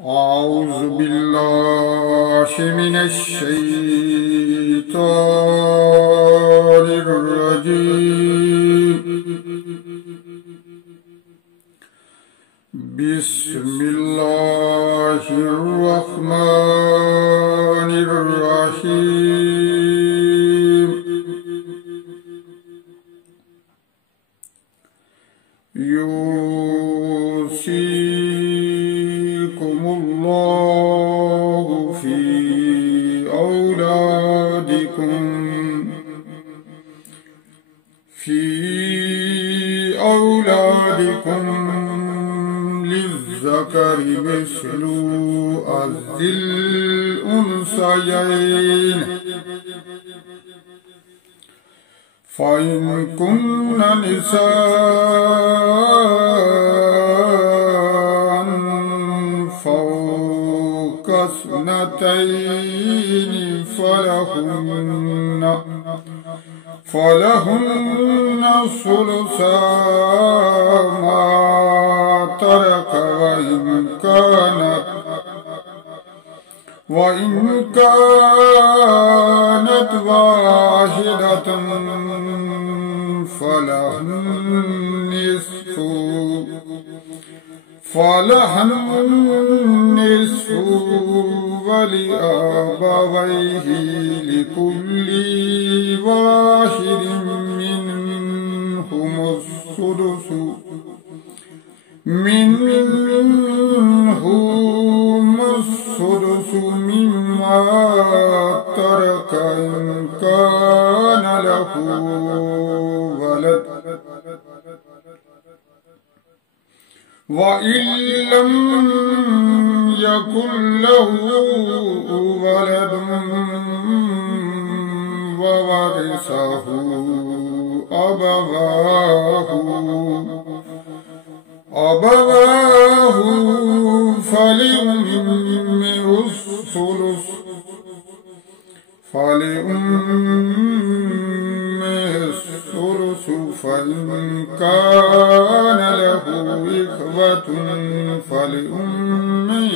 أعوذ بالله من الشيطان الرجيم. بسم الله الرحمن الرحيم. يوصيكم الله في أولادكم للذكر مثل حظ الأنثيين، فإن كن نساء فوق اثنتين فلهن ثلثا ما ترك، وإن كانت واحدة فلها النصف ولأبويه لكل واحد منهم السدس مما ترك إن كان له ولد، وإن لم يكن له ولد وورثه أبواه فلأمه الثلث، فإن كان له إخوة فلأمه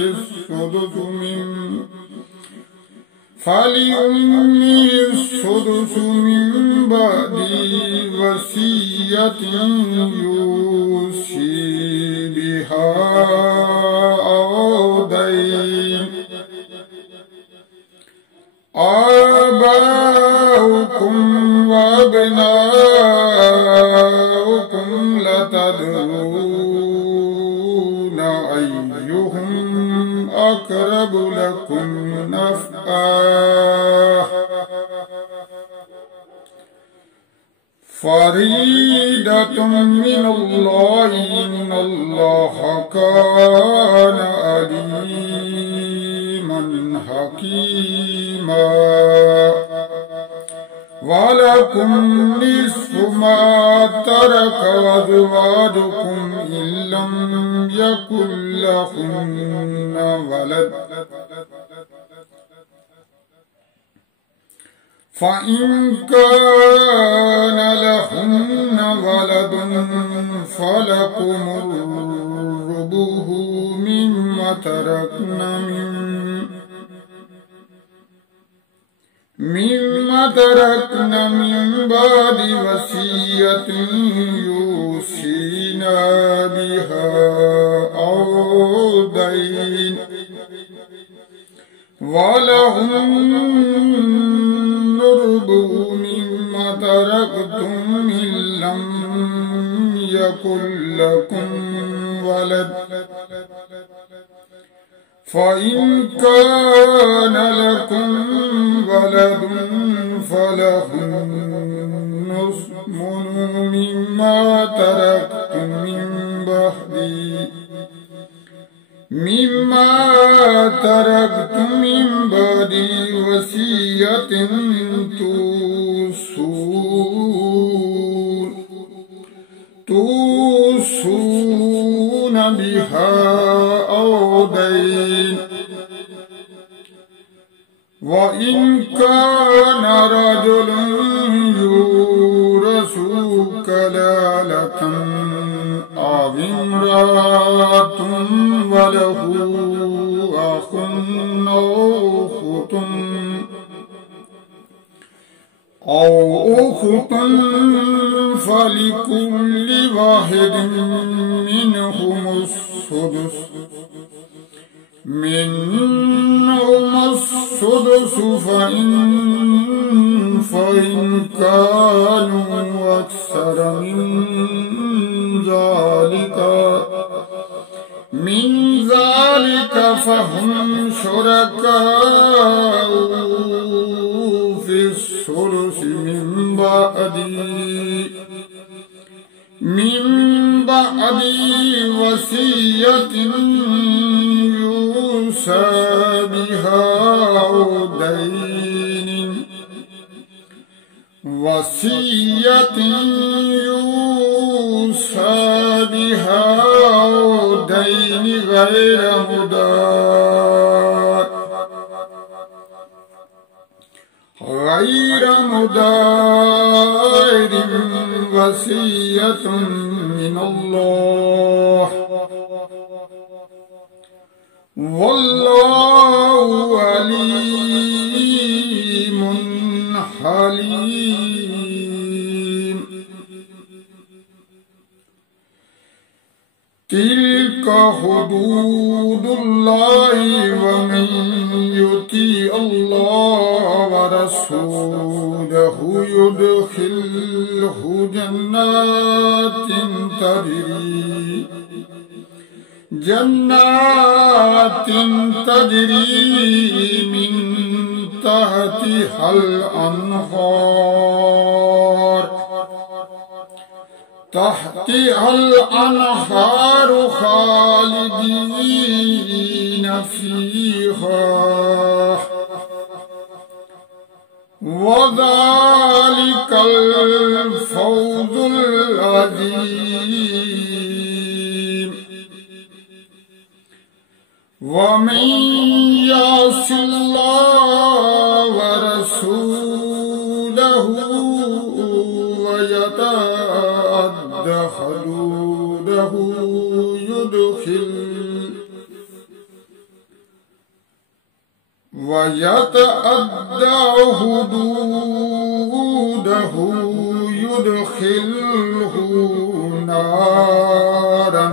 السدس من بعد وصية يوصي بها أو دين. آباؤكم وأبناؤكم لتدرون أيهم أقرب لكم نفعا، فريدة من الله، إن الله كان عليما حكيما. ولكم نصف ما ترك أزواجكم إن لم يكن لهن ولد، فإن كان لهن ولد فلكم الربع مما تركن من بعد وصية يوصين بها أو دين. ولهن الربع مما تركتم إن لم يكن لكم ولد، فإن كان لكم ولد فلهن الثمن مما تركتم من بعد وصية توصون بها أو دين. وإن كان رجل يورث كلالة أو امرأة وله أو أخت فلكل واحد منهم السدس فإن كانوا أكثر من ذلك فهم شركاء في الثلث من بعد وصية يوصى بها أو دين غير مضار وصية من الله والله عليم حليم. تلك حدود الله ومن يطيع الله ورسوله يدخله جنات تجري من تحتها الأنهار خالدين فيها وذلك الفوز العظيم. ومن يعص الله ورسوله ويتعد حدوده يدخله نارا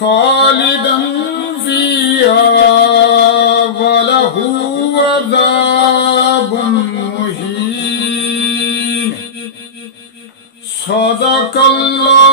خالدا فيها وله عذاب مهين. صدق الله